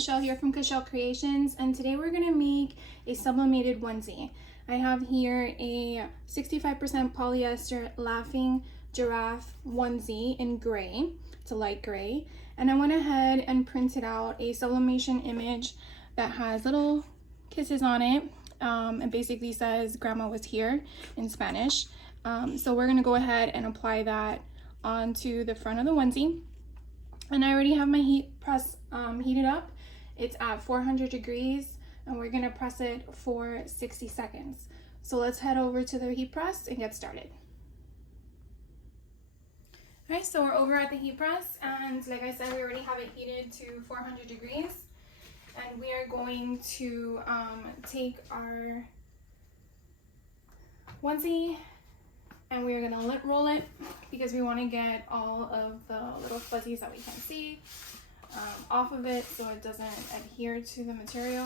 Michelle here from Michelle Creations, and today we're going to make a sublimated onesie. I have here a 65% polyester laughing giraffe onesie in gray. It's a light gray, and I went ahead and printed out a sublimation image that has little kisses on it. It basically says grandma was here in Spanish. So we're going to go ahead and apply that onto the front of the onesie. And I already have my heat press heated up. It's at 400 degrees, and we're gonna press it for 60 seconds. So let's head over to the heat press and get started. All right, so we're over at the heat press, and like I said, we already have it heated to 400 degrees. And we are going to take our onesie, and we are going to lint roll it because we want to get all of the little fuzzies that we can see off of it so it doesn't adhere to the material.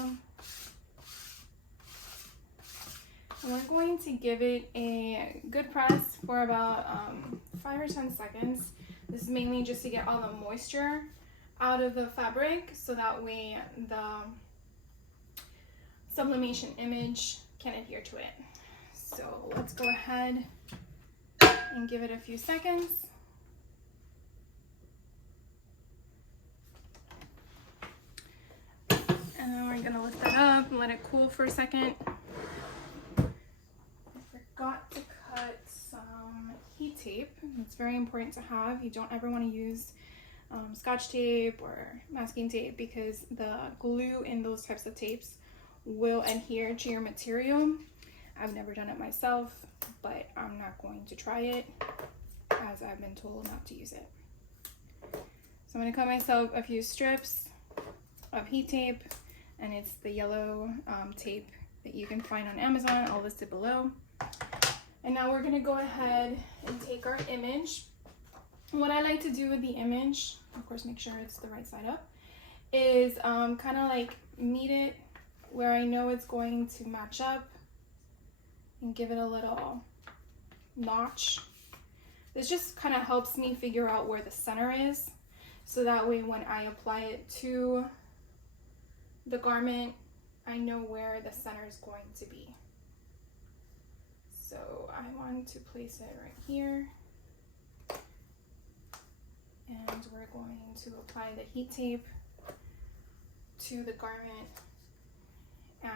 And we're going to give it a good press for about 5 or 10 seconds. This is mainly just to get all the moisture out of the fabric so that way the sublimation image can adhere to it. So let's go ahead and give it a few seconds. And then we're gonna lift that up and let it cool for a second. I forgot to cut some heat tape. It's very important to have. You don't ever want to use scotch tape or masking tape because the glue in those types of tapes will adhere to your material. I've never done it myself, but I'm not going to try it as I've been told not to use it. So I'm going to cut myself a few strips of heat tape, and it's the yellow tape that you can find on Amazon. I'll list it below. And now we're going to go ahead and take our image. What I like to do with the image, of course make sure it's the right side up, is kind of like meet it where I know it's going to match up and give it a little notch. This just kind of helps me figure out where the center is, so that way when I apply it to the garment, I know where the center is going to be. So I want to place it right here, and we're going to apply the heat tape to the garment. And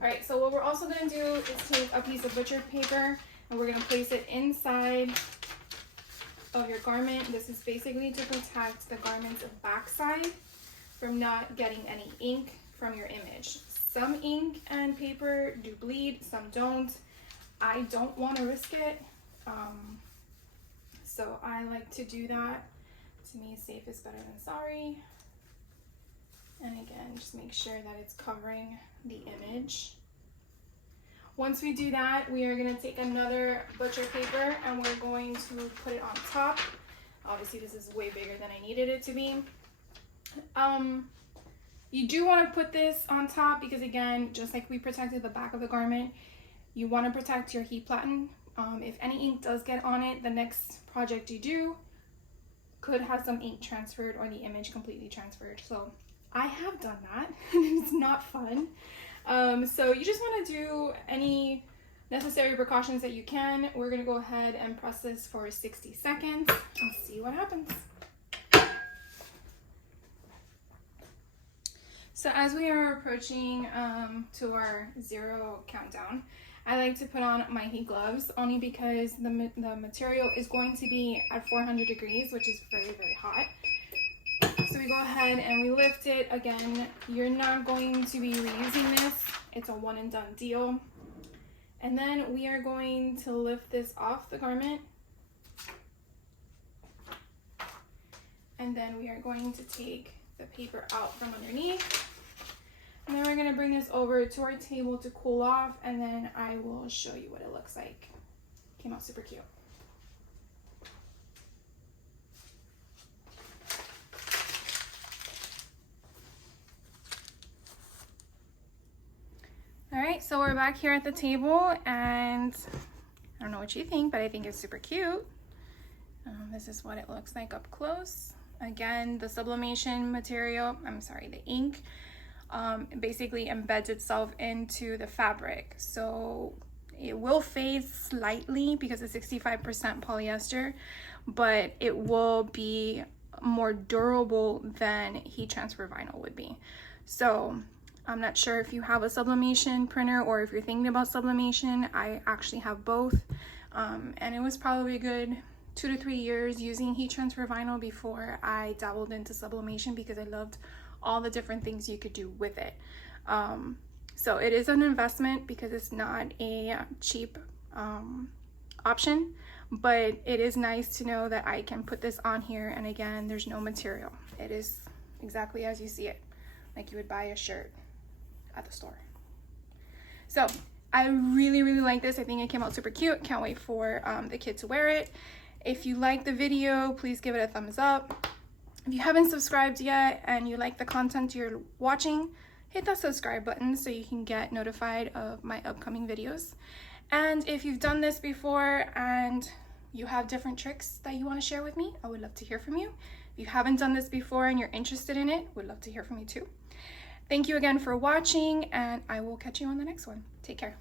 all right, so what we're also going to do is take a piece of butchered paper and we're going to place it inside of your garment. This is basically to protect the garment's backside from not getting any ink from your image. Some ink and paper do bleed, some don't. I don't want to risk it, so I like to do that. To me, safe is better than sorry. And again, just make sure that it's covering the image. Once we do that, we are going to take another butcher paper and we're going to put it on top. Obviously, this is way bigger than I needed it to be. You do want to put this on top because, again, just like we protected the back of the garment, you want to protect your heat platen. If any ink does get on it, the next project you do could have some ink transferred or the image completely transferred. So I have done that and it's not fun. So you just want to do any necessary precautions that you can. We're going to go ahead and press this for 60 seconds and see what happens. So as we are approaching to our 0 countdown, I like to put on my heat gloves only because the material is going to be at 400 degrees, which is very, very hot. So we go ahead and we lift it. Again, you're not going to be reusing this. It's a one and done deal. And then we are going to lift this off the garment. And then we are going to take the paper out from underneath. And then we're going to bring this over to our table to cool off, and then I will show you what it looks like. Came out super cute. All right, so we're back here at the table, and I don't know what you think, but I think it's super cute. This is what it looks like up close. Again, the sublimation material, the ink, basically embeds itself into the fabric. So it will fade slightly because it's 65% polyester, but it will be more durable than heat transfer vinyl would be. So I'm not sure if you have a sublimation printer or if you're thinking about sublimation. I actually have both, and it was probably a good 2 to 3 years using heat transfer vinyl before I dabbled into sublimation because I loved all the different things you could do with it. So it is an investment because it's not a cheap option, but it is nice to know that I can put this on here, and again, there's no material. It is exactly as you see it, like you would buy a shirt at the store. So I really like this. I think it came out super cute. Can't wait for the kid to wear it. If you like the video, please give it a thumbs up. If you haven't subscribed yet and you like the content you're watching, hit that subscribe button so you can get notified of my upcoming videos. And if you've done this before and you have different tricks that you want to share with me, I would love to hear from you. If you haven't done this before and you're interested in it, would love to hear from you too. Thank you again for watching, and I will catch you on the next one. Take care.